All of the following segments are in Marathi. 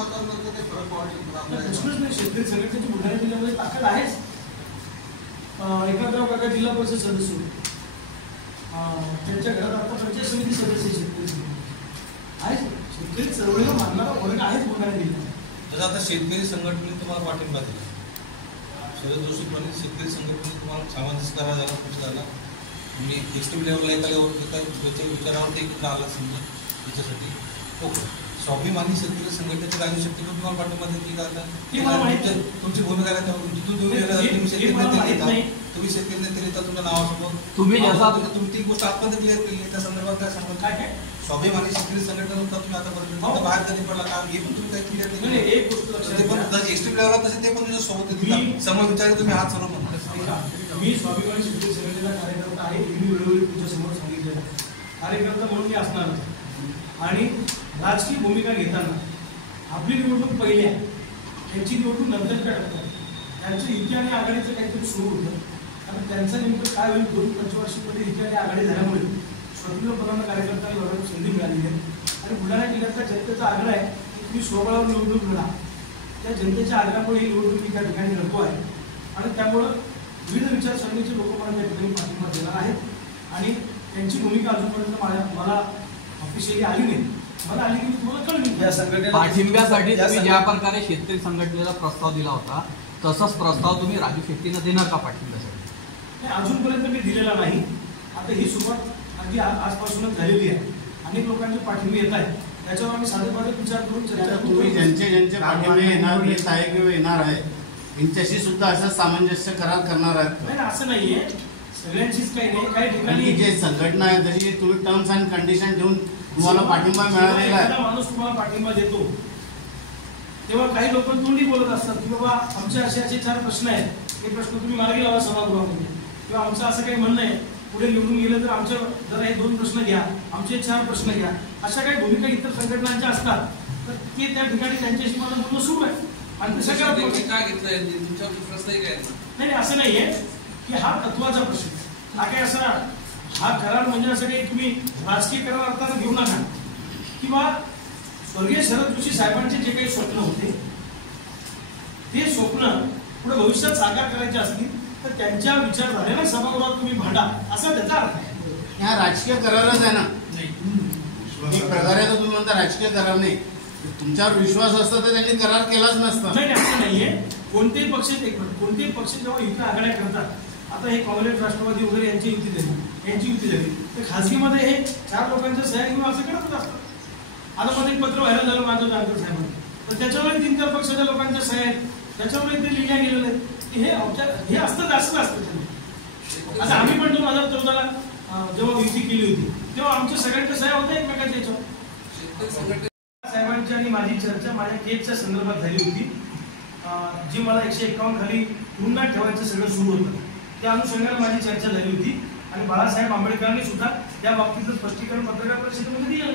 वातावरणाचा काही फरक पाहू शकतो आपल्याला? प्रश्नच नाही. शेतकरी संघटनेची बुलढाणा जिल्ह्यामध्ये ताकद आहेच. एकनाथराव काका जिल्हा परिषद सदस्य होते, त्यांच्या घरात आता पंचायत समिती सदस्य शेतकरी आहेच. शेतकरी चळवळीला मानणारा वर्ग आहेच बुलढाणा जिल्ह्यात. जसं आता शेतकरी संघटनेने तुम्हाला पाठिंबा दिला, शरद जोशी पण शेतकरी संघटनेने तुम्हाला सामंजस्य करा झाला, खुश झाला, तुम्ही एक्स्ट्रीम लेवलला एका लेवलवर त्याच्या विचारावर ते एकत्र आला समजा त्याच्यासाठी. ओके, स्वाभिमानी शेतकरी संघटनेची राजू शक्ती पण तुम्हाला पाठिंबा देतील का? आता तुमची भूमिका काय? तुम्ही शेतकरी नेते येतात तुमच्या नावासमोर, तुम्ही ती गोष्ट आत्महत्या क्लिअर केली, त्या संदर्भात काय सांगाल? काय स्वाभिमानी शेतकरी संघटना होता तुम्ही आतापर्यंत बाहेर कधी पडला का? हे पण तुम्ही काही क्लिअर केलं? एक गोष्ट ते पण एक्स्ट्रीम लेवलला तसे ते पण तुझ्या सोबत येतील समोर विचार तुम्ही हात सर्व म्हणता. मी स्वाभिमानी शेतकरी संघटनेचा कार्यकर्ता आहे. मी वेळोवेळी तुमच्या समोर सांगितलेलं कार्यकर्ता म्हणून मी असणार. आणि राजकीय भूमिका घेताना आपली निवडणूक पहिली आहे, त्यांची निवडणूक नंतरच्या टप्प्यात. त्यांचं युती आणि आघाडीचं काहीतरी सुरू होतं, कारण त्यांचं नेमकं काय होईल 2 पंचवार्षिकमध्ये युती आणि आघाडी झाल्यामुळे स्वतंत्रपणानं कार्यकर्त्यांना लढवण्याची संधी मिळाली आहे. आणि बुलढाणा जिल्ह्यातल्या जनतेचा आग्रह आहे की तुम्ही स्वबळावर निवडणूक लढा. त्या जनतेच्या आग्रहामुळे ही निवडणूक मी त्या ठिकाणी लढतो आहे. आणि त्यामुळं विविध विचारसरणीचे लोक मला त्या ठिकाणी पाठिंबा देणार आहेत. आणि त्यांची भूमिका अजूनपर्यंत मला ऑफिशियली आली नाही. मला आली की मी तुम्हाला कळवी. या संघटनेला पाठिंब्यासाठी तुम्ही ज्या प्रकारे शेतकरी संघटनेला प्रस्ताव दिला होता तसाच प्रस्ताव तुम्ही राजू शेट्टींना देणार का पाठिंब्यासाठी? नाही, अजूनपर्यंत मी दिलेला नाही. आता ही सुरुवात अगदी आजपासूनच झालेली आहे. अनेक लोकांचे पाठिंबे येत आहेत, त्याच्यावर आम्ही साधेपाधे विचार करून चर्चा करू. तुम्ही ज्यांचे पाठिंबे येणार आहे किंवा येणार आहे यांच्याशी सुद्धा असं सामंजस्य करार करणार आहेत? नाही, असं नाहीये, सगळ्यांचीच काही नाही. काही ठिकाणी जे संघटना आहे तशी तुम्ही टर्म्स अँड कंडिशन ठेवून तुम्हाला पाठिंबा मिळालेला आहे. माणूस तुम्हाला पाठिंबा देतो तेव्हा काही लोक तोंडी बोलत असतात की बाबा आमचे असे 4 प्रश्न आहेत, हे प्रश्न तुम्ही मार्गी लावा सभागृहामध्ये, किंवा आमचं असं काही म्हणणं आहे पुढे निवडून गेलं तर आमच्या जरा हे 2 प्रश्न घ्या, आमचे 4 प्रश्न घ्या. अशा काही भूमिका इतर संघटनांच्या असतात, तर ते त्या ठिकाणी त्यांच्याशी मला बोलणं सुरू आहे. आणि ते सगळं काय घेतलंय तुमच्या प्रश्नही काय नाही, असं नाहीये की हा तत्वाचा प्रश्न. हा काय असा हा करार म्हणजे असं काही तुम्ही राजकीय करार अर्थानं घेऊ नका. किंवा स्वर्गीय शरद जोशी साहेबांचे जे काही स्वप्न होते ते स्वप्न पुढे भविष्यात साकार करायचे असतील तर त्यांच्या विचारधारेला सभागृहात तुम्ही भांडा, असा त्याचा अर्थ आहे. हा राजकीय करारच आहे ना. एक प्रकारे तर तुम्ही म्हणता राजकीय करार नाही, तुमच्यावर विश्वास असता तर त्यांनी करार केलाच नसता. नाही, असं नाहीये. कोणतेही पक्ष जेव्हा युती आघाड्या करतात, आता हे काँग्रेस राष्ट्रवादी वगैरे यांची युती झाली तर खासगीमध्ये हे 4 लोकांच्या सह्या घेऊन असं करतच असतात. आता मध्ये एक पत्र व्हायरल झालं माझं जानकर साहेबांनी, तर त्याच्यावर 3-4 पक्षाच्या लोकांच्या सह्या आहेत, त्याच्यावर ते लिहिल्या गेलेलं आहे की हे असतं असतं त्यांनी. आता आम्ही पण 2014ला जेव्हा युती केली होती तेव्हा आमच्या सगळ्यांच्या सह्या होत्या एकमेकांच्या याच्यावर. साहेबांची आणि माझी चर्चा माझ्या केसच्या संदर्भात झाली होती, जी मला 151 खाली तुरुंगात ठेवायचं सगळं सुरू होतं. त्या अनुषंगाने माझी चर्चा झाली होती आणि बाळासाहेब आंबेडकरांनी सुद्धा त्या बाबतीचं स्पष्टीकरण पत्रकार परिषदेमध्ये दिलं.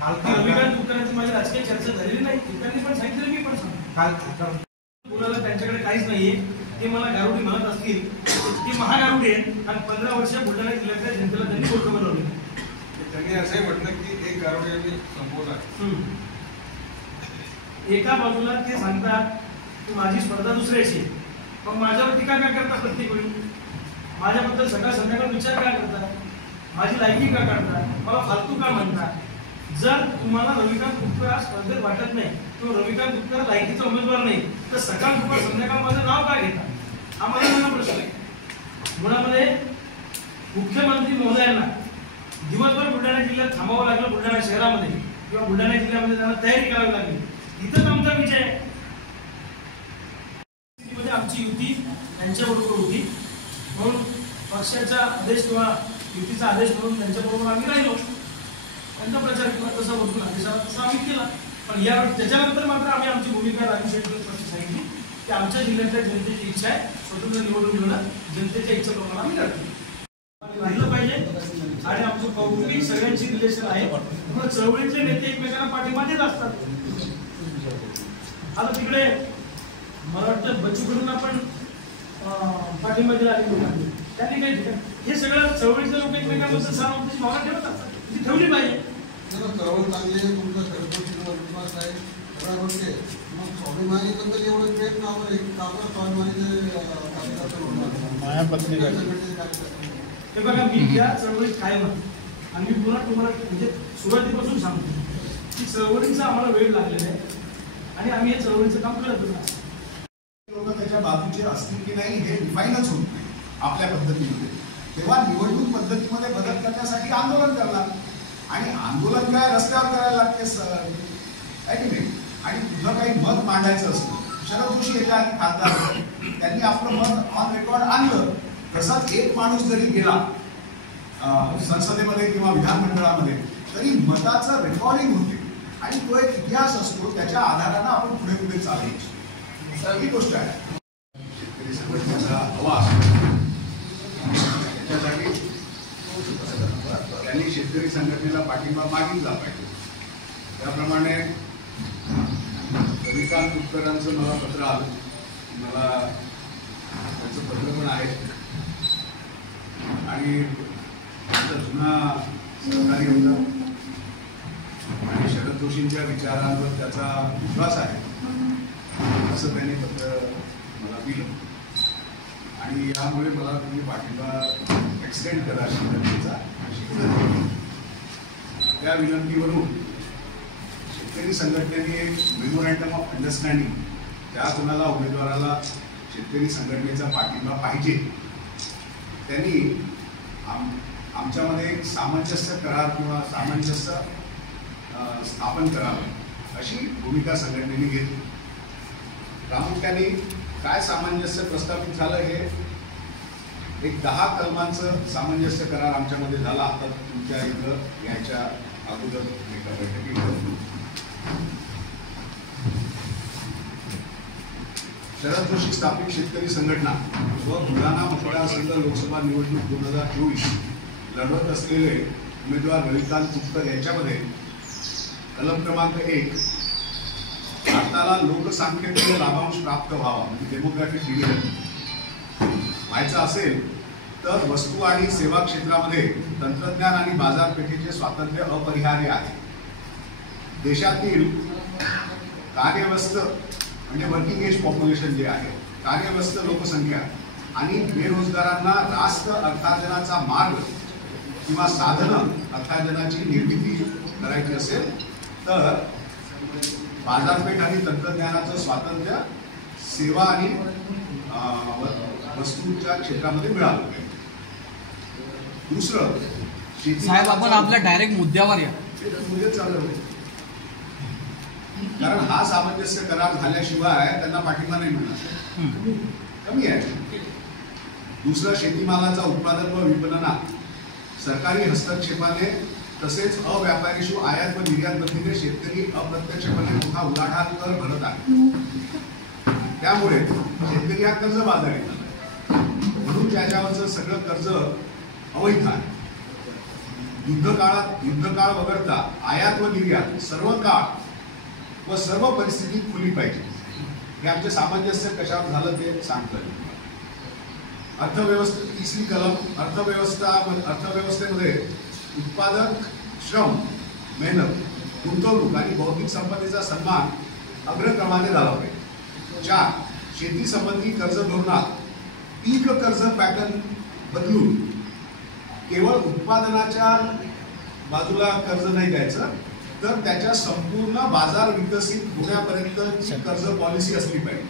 रविकांत तुकारांची माझी राजकीय चर्चा झालेली नाही, त्यांनी पण सांगितलं, मी पण सांगितलं. मुलाला त्यांच्याकडे काहीच नाहीये, ते मला गारुडी म्हणत असतील ते महागारुडी आहे. आणि 15 वर्ष बुलढाणा जिल्ह्यातल्या जनतेला त्यांनी गोष्ट बनवली. त्यांनी असंही म्हटलं की एक गारुडी संपवला. एका बाजूला ते सांगतात की माझी स्पर्धा दुसऱ्याशी, मग माझ्यावर टीका का करता प्रत्येक वेळी? माझ्याबद्दल सकाळ संध्याकाळ विचार का करतात? माझी लायकी का काढतात? मला फालतू का म्हणतात? जर तुम्हाला रविकांत तुपकर स्पर्धेत वाटत नाही किंवा रविकांत तुपकर लायकीचा उमेदवार नाही तर सकाळ दुपार संध्याकाळ माझं नाव का घेतात? हा माझा प्रश्न आहे. मुळामध्ये मुख्यमंत्री महोदयांना दिवसभर बुलढाणा जिल्ह्यात थांबावं लागलं, बुलढाणा शहरामध्ये किंवा बुलढाणा जिल्ह्यामध्ये त्यांना तयारी करावी लागली. इथंच आमचा विजय आहे. आमची युती त्यांच्याबरोबर होती म्हणून पक्षाचा आदेश किंवा युतीचा आदेश म्हणून त्यांच्याबरोबर आम्ही राहिलो. त्यांचा प्रचार किंवा तसा वरतून आदेशाला तसा आम्ही केला. पण यावेळी त्याच्यानंतर मात्र आम्ही आमची भूमिका राजू शेट्टीला स्पष्ट सांगितली की आमच्या जिल्ह्यातल्या जनतेची इच्छा आहे स्वतंत्र निवडणूक लढणं, जनतेच्या इच्छेप्रमाणे आम्ही लढतो राहिलं पाहिजे. आणि आमचं कौटुंबिक सगळ्यांची रिलेशन आहे, म्हणून चळवळीतले नेते एकमेकांना पाठिंबा देत असतात. आता तिकडे मला वाटतं बच्चूकडून आपण पाठिंबा दिला त्यांनी काही हे सगळं चळवळीचे लोक एकमेकांबद्दल सहानुभूतीची भावना ठेवत असतात, ती ठेवली पाहिजे. चळवळ चांगली आहे, तुमचा सरपंच विश्वास आहे, सगळ्या गोष्टी आहेत. मग स्वाभिमानीबद्दल एवढं प्रेम का बरं? स्वाभिमानीचे हे बघा, मी या चळवळीत कायम आहे आणि मी पुन्हा तुम्हाला म्हणजे सुरुवातीपासून सांगतो की चळवळीचा आम्हाला वेळ लागलेला आहे आणि आम्ही या चळवळीचं काम करतच नाही. लोक त्याच्या बाजूचे असतील की नाही हे डिफाईनच होत नाही आपल्या पद्धतीमध्ये. तेव्हा निवडणूक पद्धतीमध्ये बदल करण्यासाठी आंदोलन करणार आणि आंदोलन काय रस्त्यावर करायला लागते आहे की नाही. आणि तुझं काही मत मांडायचं असतं, शरद जोशी याच्या आधी खासदार होते, त्यांनी आपलं मत ऑन रेकॉर्ड आणलं. तसाच एक माणूस जरी गेला संसदेमध्ये किंवा विधानमंडळामध्ये तरी मताचं रेकॉर्डिंग होते आणि तो एक इतिहास असतो, त्याच्या आधारानं आपण पुढे पुढे चालायची ही गोष्ट आहे. शेतकरी संघटनेचा आवाज त्याच्यासाठी त्यांनी शेतकरी संघटनेला पाठिंबा मागितला पाहिजे. त्याप्रमाणे रविकांत तुपकरांचं मला पत्र आलं, मला त्याचं पत्र पण आहे आणि त्याचा जुना सहकारी होता आणि शरद जोशींच्या विचारांवर त्याचा विश्वास आहे असं त्याने पत्र मला दिलं आणि यामुळे मला तुम्ही पाठिंबा एक्सटेंड करा संघटनेचा अशी विनंती. त्या विनंतीवरून शेतकरी संघटनेने एक मेमोरँडम ऑफ अंडरस्टँडिंग त्या कोणाला उमेदवाराला शेतकरी संघटनेचा पाठिंबा पाहिजे त्यांनी आमच्यामध्ये एक सामंजस्य करार किंवा सामंजस्य स्थापन करावं अशी भूमिका संघटनेने घेतली. प्रामुख्याने काय सामंजस्य प्रस्थापित झालं हे एक 10 कलमांचं सामंजस्य करार आमच्यामध्ये झाला. आता तुमच्या इथं याच्या अगोदर एका बैठकीत शरद जोशी स्थापित शेतकरी संघटना व बुलढाणा मतदारसंघ लोकसभा निवडणूक 2024 लढवत असलेले उमेदवार रविकांत तुपकर यांच्यामध्ये कलम क्रमांक 1 भारताला लोकसंख्येतील लाभांश प्राप्त व्हावा म्हणजे डेमोग्राफिक डिव्हिजन व्हायचा असेल तर वस्तू आणि सेवा क्षेत्रामध्ये तंत्रज्ञान आणि बाजारपेठेचे स्वातंत्र्य अपरिहार्य आहे. देशातील कार्यव्यस्त म्हणजे वर्किंग एज पॉप्युलेशन जे आहे, कार्यव्यस्त लोकसंख्या आणि बेरोजगारांना रास्त अर्थार्जनाचा मार्ग किंवा साधनं अर्थार्जनाची निर्मिती करायची असेल तर बाजारपेठ आणि तंत्रज्ञानाचं स्वातंत्र्य सेवा आणि वस्तूंच्या क्षेत्रामध्ये मिळालं पाहिजे. दुसरं शेती साहेब, आपण आपल्या डायरेक्ट मुद्द्यावर या. कारण हा सामंजस्य करार झाल्याशिवाय त्यांना पाठिंबा नाही मिळणार, कमी आहे. दुसरं शेतीमालाचा उत्पादन व विपणनात सरकारी हस्तक्षेपाने तसेच अव्यापारीशु आयात व निर्यात बंदीने शेतकरी अप्रत्यक्षपणे मोठा उलाढाल कर भरत आहे. त्यामुळे शेतकरी हा कर्जबाजारी झाला म्हणून त्याच्यावरचं सगळं कर्ज अवैध आहे. युद्धकाळ वगळता आयात व निर्यात सर्व काळ व सर्व परिस्थितीत खुली पाहिजे. हे आमचे सामंजस्य कशावर झालं ते सांगतं. तिसरी कलम अर्थव्यवस्थेमध्ये उत्पादक श्रम, मेहनत, गुंतवणूक आणि बौद्धिक संपदेचा सन्मान अग्रक्रमाने झाला पाहिजे. 4 शेती संबंधी कर्ज धोरणात पीक कर्ज पॅटर्न बदलून केवळ उत्पादनाच्या बाजूला कर्ज नाही द्यायचं तर त्याच्या संपूर्ण बाजार विकसित होण्यापर्यंतची कर्ज पॉलिसी असली पाहिजे.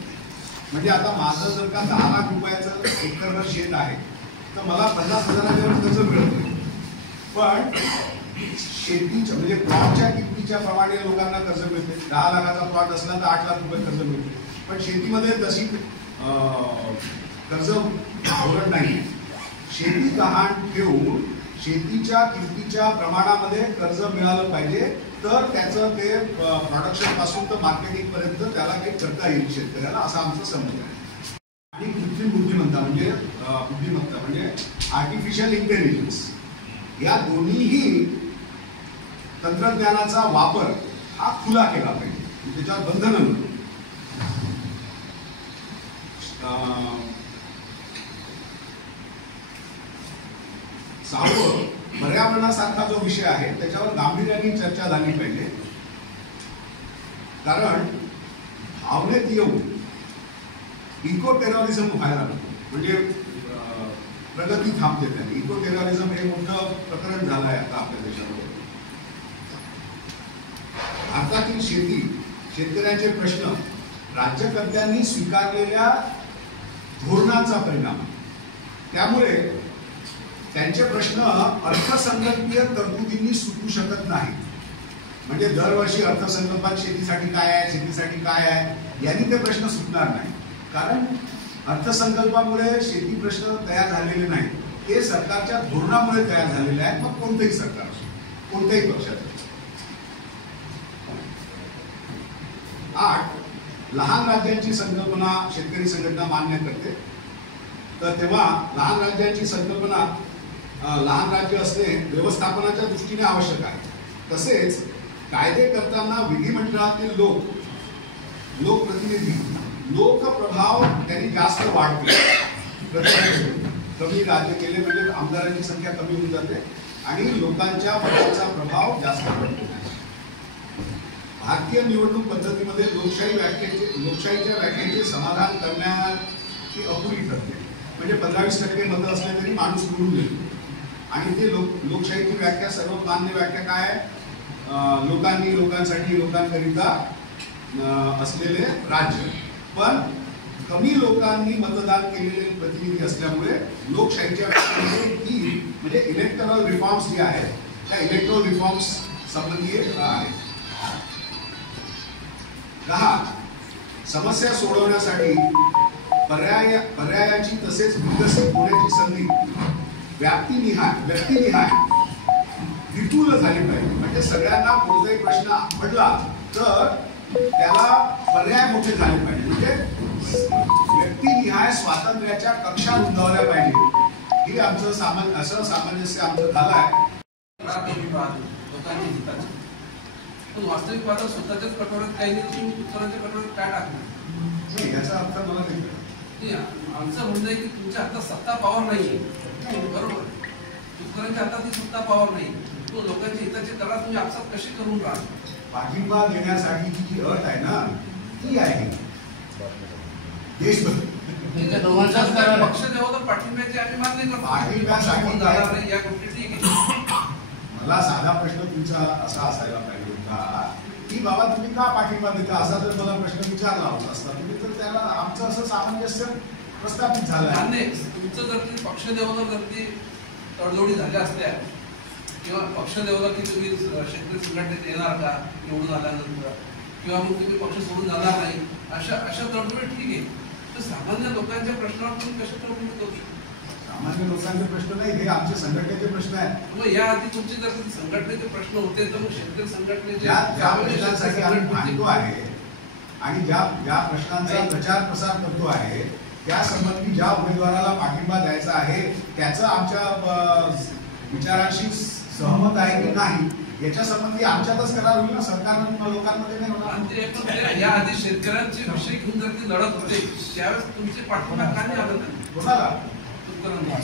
म्हणजे आता माझं जर का 10 लाख रुपयाचं एकरभर शेत आहे तर मला 50,000 कर्ज मिळतं, पण शेतीच्या म्हणजे प्लॉटच्या किमतीच्या प्रमाणे लोकांना कर्ज मिळते. 10 लाखाचा प्लॉट असला तर 8 लाख रुपये कर्ज मिळते, पण शेतीमध्ये तशी कर्ज धोरण नाही. शेती गहाण ठेवून शेतीच्या किमतीच्या प्रमाणामध्ये कर्ज मिळालं पाहिजे तर त्याचं ते प्रोडक्शन पासून तर मार्केटिंग पर्यंत त्याला काही करता येईल शेतकऱ्याला, असा आमचा समज आहे. आणि कृत्रिम बुद्धिमत्ता म्हणजे आर्टिफिशियल इंटेलिजन्स या दोन्हीही तंत्रज्ञानाचा वापर हा खुला केला पाहिजे, त्याच्यावर बंधनं नको. पर्यावरणासारखा जो विषय आहे त्याच्यावर गांभीर्याने चर्चा झाली पाहिजे. कारण भावनेत येऊन इको टेररिझम व्हायला नको, म्हणजे प्रगती थांबते त्याने. इको टेररिझम हे मोठं प्रकरण झालं आहे आता आपल्या देशामध्ये. भारतातील शेतकऱ्यांचे प्रश्न राज्यकर्त्यांनी स्वीकारलेल्या धोरणाचा परिणाम. त्यामुळे त्यांचे प्रश्न अर्थसंकल्पीय तरतुदींनी सुटू शकत नाही. म्हणजे दरवर्षी अर्थसंकल्पात शेतीसाठी काय आहे, शेतीसाठी काय आहे, यांनी ते प्रश्न सुटणार नाही. कारण अर्थसंकल्पामुळे शेती प्रश्न तयार झालेले नाही, ते सरकारच्या धोरणामुळे तयार झालेले आहेत. मग कोणतेही सरकार, कोणत्याही पक्षाचं. 8. लहान राज्यांची संकल्पना शेतकरी संघटना मान्य करते. तर तेव्हा लहान राज्यांची संकल्पना, लहान राज्य असणे व्यवस्थापनाच्या दृष्टीने आवश्यक आहे. तसेच कायदे करताना विधिमंडळातील लोकप्रतिनिधी, लोकप्रभाव त्यांनी जास्त वाढतो. कमी राज्य केले म्हणजे आमदारांची संख्या कमी होऊन जाते आणि लोकांच्या मताचा प्रभाव जास्त वाढतो. भारतीय निवडणूक पद्धतीमध्ये लोकशाहीच्या व्याख्येचे समाधान करण्याची अपुरी ठरते. म्हणजे 15-20% मतं असले तरी माणूस निवडून येतो. आणि ते लोकशाहीची व्याख्या, सर्वमान्य व्याख्या काय आहे? लोकांनी, लोकांसाठी, लोकांकरिता असलेले राज्य. पण कमी लोकांनी मतदान केलेले प्रतिनिधी असल्यामुळे लोकशाहीच्या व्याख्येमध्ये ही म्हणजे इलेक्टोरल रिफॉर्म्स जे आहेत त्या इलेक्टोरल रिफॉर्म्स संबंधी आहेत. 10. समस्या सोडवण्यासाठी पर्यायाची तसेच विकसित होण्याची संधी व्यक्तिनिहाय विपुल झाली पाहिजे. म्हणजे सगळ्यांना कोणताही प्रश्न पडला तर त्याला पर्याय मोठे झाले पाहिजे. म्हणजे व्यक्तिनिहाय स्वातंत्र्याच्या कक्षा रुंदावल्या पाहिजे. हे आमचं सामंजस्य आमचं झालं आहे. लोकांच्या हिताचे पण वास्तविक वाद स्वतःच्याच कटोऱ्यात काही नाही, तुम्ही दुसऱ्यांच्या कटोऱ्यात काय टाकणार? याचा अर्थ मला नाही. आमचं म्हणणं आहे की तुमच्या हातात सत्ता पॉवर नाहीये, बरोबर. दुसऱ्यांच्या हातात ही सत्ता पॉवर नाही. तो लोकांच्या हिताचे करा, तुम्ही आपसात कशी करून राहा. पाठिंबा देण्यासाठीची जी अट आहे ना ती आहे देशभर. पक्ष जेव्हा तर पाठिंब्याची आम्ही मान्य करतो. पाठिंब्यासाठी या गोष्टी ठीक आहे. मला साधा प्रश्न तुमचा असा असायला पाहिजे होता की बाबा तुम्ही का पाठिंबा देता, असा जर मला प्रश्न विचारला होता असता तुम्ही तर त्याला आमचं असं सामंजस्य प्रस्थापित झालं आहे. तुमचं जर पक्ष देवता जर ती तडजोडी झाल्या असत्या किंवा पक्ष देवता की तुम्ही शेतकरी संघटनेत येणार का निवडून आल्यानंतर, किंवा मग तुम्ही पक्ष सोडून जाणार नाही, अशा तडजोडी ठीक आहे. तर सामान्य लोकांच्या प्रश्नावर तुम्ही कशा तडजोडी करू शकता? सामान्य लोकांचे प्रश्न नाही, हे आमचे संघटनेचे प्रश्न आहेत. मग याआधी तुमचे जर संघटनेचे प्रश्न होते तर मग शेतकरी संघटनेचे ज्या प्रश्नांसाठी आम्ही भांडतो आहे आणि ज्या प्रश्नांचा प्रचार प्रसार करतो आहे त्या संबंधी ज्या उमेदवाराला पाठिंबा द्यायचा आहे त्याचं आमच्या विचारांशी सहमत आहे की नाही याच्या संबंधी आमच्यातच करार होईल ना. सरकारनं लोकांमध्ये नाही होणार. या आधी शेतकऱ्यांचे विषय घेऊन जर ती लढत होते त्यावेळेस तुमचे पाठिंबा का नाही आलं नाही? कोणाला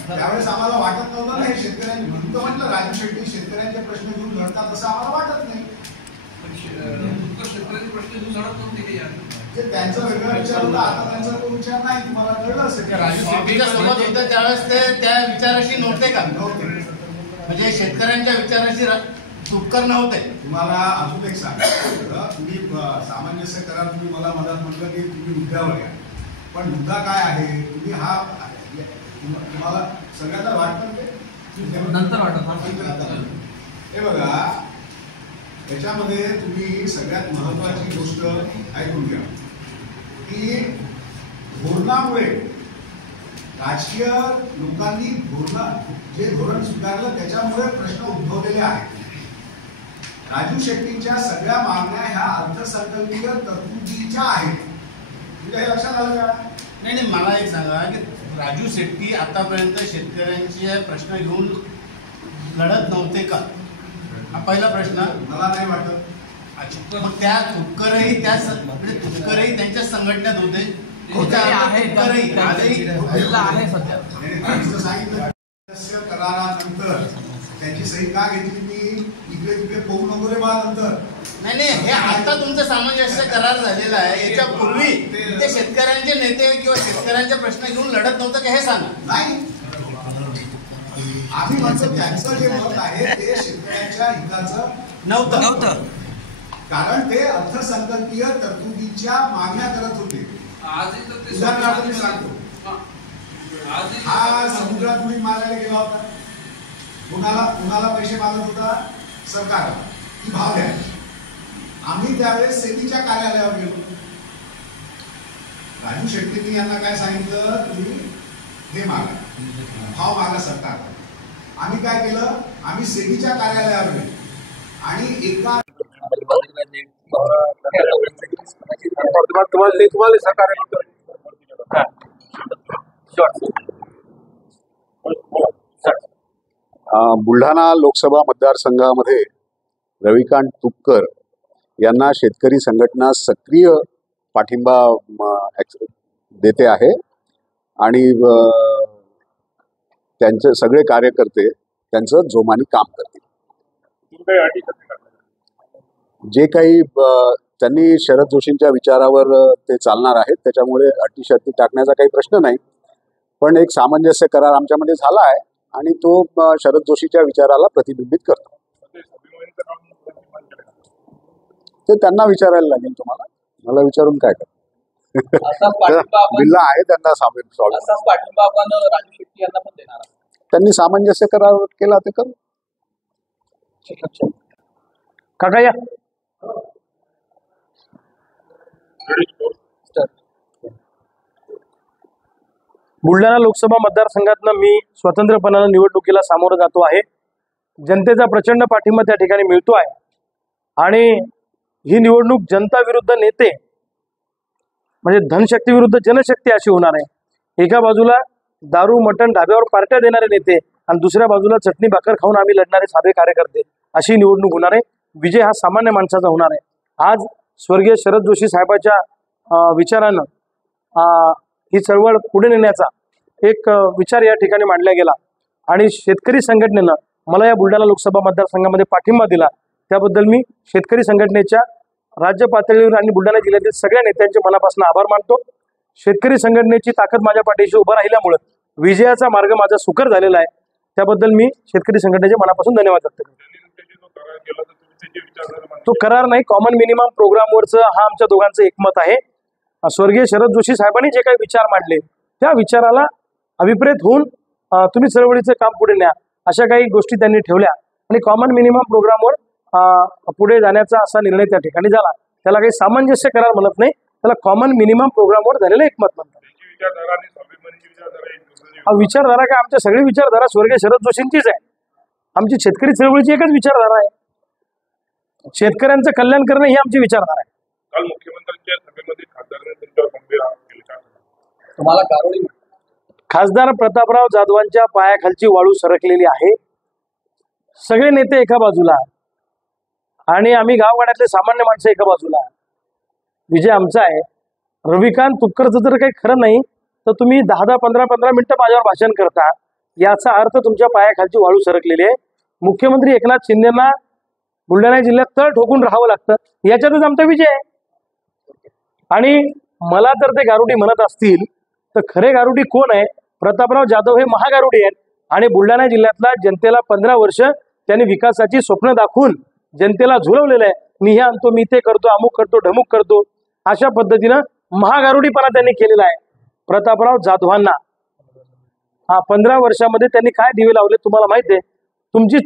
त्यावेळेस आम्हाला वाटत नव्हतं ना हे शेतकऱ्यांनी म्हणून म्हटलं राजू शेट्टी शेतकऱ्यांचे प्रश्न घेऊन लढतात असं आम्हाला वाटत नाही. शेतकऱ्यांचे प्रश्न घेऊन लढत नव्हते काही त्यांचा वेगळा विचार होता, आता त्यांचा तो विचार नाही. तुम्हाला कळलं असेल की राजू शेट्टीच्या सोबत होतं त्यावेळेस ते त्या विचाराशी नव्हते का? नव्हते. म्हणजे शेतकऱ्यांच्या विचाराशी तुपकर नव्हते. तुम्हाला अजून एक सांगा, तुम्ही सामंजस्य करा. तुम्ही मला मदत म्हटलं की तुम्ही मुद्द्यावर या, पण मुद्दा काय आहे? तुम्ही हा तुम्हाला सगळ्यांना वाटतं ते नंतर वाटत. हे बघा, त्याच्यामध्ये तुम्ही सगळ्यात महत्वाची गोष्ट ऐकून घ्या की धोरणामुळे राजकीय लोकांनी जे धोरण स्वीकारलं त्याच्यामुळे प्रश्न उद्भवलेले आहेत. राजू शेट्टींच्या सगळ्या मागण्या ह्या अर्थसंकल्पीय तरतुदीच्या आहेत. तुमच्या हे लक्षात आलं का? नाही, मला एक सांगा की राजू शेट्टी आतापर्यंत शेतकऱ्यांचे प्रश्न घेऊन लढत नव्हते का? हा पहिला प्रश्न. मला नाही वाटत. मग त्या तुपकरही त्यांच्या संघटनेत होते. करारानंतर त्यांची सही का घेतली? मी इकडे तिकडे पोहू नको रे बा नंतर नाही नाही, हे आता तुमचं सामंजस्य करार झालेला आहे. याच्या पूर्वी ते शेतकऱ्यांचे नेते किंवा शेतकऱ्यांचे प्रश्न घेऊन लढत नव्हतं का हे सांगा. नाही, आम्ही म्हणतो त्यांचं जे मत आहे ते शेतकऱ्यांच्या हिताचं नव्हतं. कारण ते अर्थसंकल्पीय तरतुदीच्या मागण्या करत होते. आजही तर ते उदाहरणार्थ मी सांगतो, आजही हा समुद्रात उडी मारायला गेला होता. कुणाला पैसे मागत होता? सरकार की भाव द्या. आम्ही त्यावेळेस सेबीच्या कार्यालयावर गेलो. राजू शेट्टींनी यांना काय सांगितलं, तुम्ही हे मागा, भाव मागा सरकार. आम्ही काय केलं, आम्ही सेबीच्या कार्यालयावर गेलो आणि एका तुम्हाला सहकार्य बुलढाणा लोकसभा मतदारसंघामध्ये रविकांत तुपकर यांना शेतकरी संघटना सक्रिय पाठिंबा देते आहे आणि त्यांचे सगळे कार्यकर्ते त्यांचं जोमाने काम करतील. जे काही त्यांनी शरद जोशींच्या विचारावर ते चालणार आहेत, त्याच्यामुळे अटी शर्ती टाकण्याचा काही प्रश्न नाही. पण एक सामंजस्य करार आमच्यामध्ये झाला आहे आणि तो शरद जोशीच्या विचाराला प्रतिबिंबित करतो. ते त्यांना विचारायला लागेल. तुम्हाला मला विचारून काय कर बिल्ला आहे त्यांना पाठिंबा आपण राजू शेट्टी यांना पण देणार. त्यांनी सामंजस्य करार केला ते करू. काका या. बुलढाणा लोकसभा मतदारसंघातनं मी स्वतंत्रपणानं निवडणुकीला सामोरं जातो आहे. जनतेचा प्रचंड पाठिंबा त्या ठिकाणी मिळतो आहे आणि ही निवडणूक जनता विरुद्ध नेते म्हणजे धनशक्ती विरुद्ध जनशक्ती अशी होणार आहे. एका बाजूला दारू मटण ढाब्यावर पार्ट्या देणारे नेते आणि दुसऱ्या बाजूला चटणी भाकर खाऊन आम्ही लढणारे साधे कार्यकर्ते अशी निवडणूक होणार आहे. विजय हा सामान्य माणसाचा होणार आहे. आज स्वर्गीय शरद जोशी साहेबाच्या विचारानं ही चळवळ पुढे नेण्याचा एक विचार या ठिकाणी मांडला गेला आणि शेतकरी संघटनेनं मला या बुलढाणा लोकसभा मतदारसंघामध्ये पाठिंबा दिला. त्याबद्दल मी शेतकरी संघटनेच्या राज्य पातळीवर आणि बुलढाणा जिल्ह्यातील सगळ्या नेत्यांचे मनापासून आभार मानतो. शेतकरी संघटनेची ताकद माझ्या पाठीशी उभं राहिल्यामुळे विजयाचा मार्ग माझा सुकर झालेला आहे. त्याबद्दल मी शेतकरी संघटनेचे मनापासून धन्यवाद व्यक्त करतो. तो करार नाही, कॉमन मिनिमम प्रोग्रामवरचं हा आमच्या दोघांचं एकमत आहे. स्वर्गीय शरद जोशी साहेबांनी जे काही विचार मांडले त्या विचाराला अभिप्रेत होऊन तुम्ही चळवळीचं काम पुढे न्या अशा काही गोष्टी त्यांनी ठेवल्या आणि कॉमन मिनिमम प्रोग्रामवर पुढे जाण्याचा असा निर्णय त्या ठिकाणी झाला. त्याला काही सामंजस्य करार म्हणत नाही, त्याला कॉमन मिनिमम प्रोग्रामवर झालेलं एकमत म्हणतात. विचारधारा काय, आमच्या सगळी विचारधारा स्वर्गीय शरद जोशींचीच आहे. आमची शेतकरी चळवळीची एकच विचारधारा आहे. शेतकऱ्यांचं कल्याण करणं ही आमची विचारधारा आहे. काल मुख्यमंत्र्यांच्या सभेमध्ये खासदारांनी तुमच्यावर गंभीर आरोप केले का? तुम्हाला कारोडी खासदार प्रतापराव जाधवांच्या पायाखालची वाळू सरकलेली आहे. सगळे नेते एका बाजूला आणि आम्ही गावगाड्यातले सामान्य माणसं एका बाजूला. विजय आमचा आहे. रविकांत तुपकरचं जर काही खरं नाही तर तुम्ही 10-15 मिनिटं माझ्यावर भाषण करता, याचा अर्थ तुमच्या पायाखालची वाळू सरकलेली आहे. मुख्यमंत्री एकनाथ शिंदेना बुलढाणा जिल्ह्यात तळ ठोकून राहावं लागतं, याच्यातच आमचा विजय आहे. आणि मला तर ते गारुडी म्हणत असतील तर खरे गारुडी कोण आहे? प्रतापराव जाधव हे महागारुडी आहेत आणि बुलढाणा जिल्ह्यातला जनतेला 15 वर्ष त्यांनी विकासाची स्वप्न दाखवून जनतेला झुलवलेलं आहे. मी हे आणतो, मी ते करतो, अमुक करतो, ढमुक करतो, अशा पद्धतीनं महागारुडीपणा त्यांनी केलेला आहे. प्रतापराव जाधवांना 15 वर्षामध्ये त्यांनी काय दिवे लावले तुम्हाला माहिती आहे. तुमचीच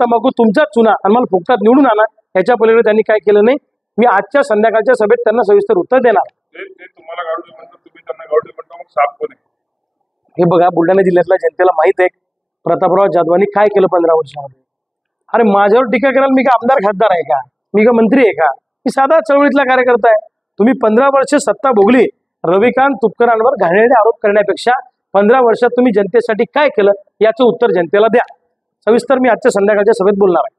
तंबाखू, तुमचाच चुना आणि मला फुकटात निवडून आणा, याच्या पलीकडे त्यांनी काय केलं नाही. मी आजच्या संध्याकाळच्या सभेत त्यांना सविस्तर उत्तर देणार. तुम्हाला गावडे म्हणतात, तुम्ही त्यांना गावडे म्हणता, मग साफ कोण आहे? हे बघा, बुलढाणा जिल्ह्यातल्या जनतेला माहित आहे प्रतापराव जाधवांनी काय केलं 15 वर्षामध्ये. अरे माझ्यावर टीका करायला मी का आमदार खासदार आहे का? मी का मंत्री आहे का? मी साधा चळवळीतला कार्यकर्ता आहे. तुम्ही 15 वर्ष सत्ता भोगली, रविकांत तुपकरांवर घाणेरडे आरोप करण्यापेक्षा 15 वर्षात तुम्ही जनतेसाठी काय केलं याचं उत्तर जनतेला द्या. सविस्तर मी आजच्या संध्याकाळच्या सभेत बोलणार आहे.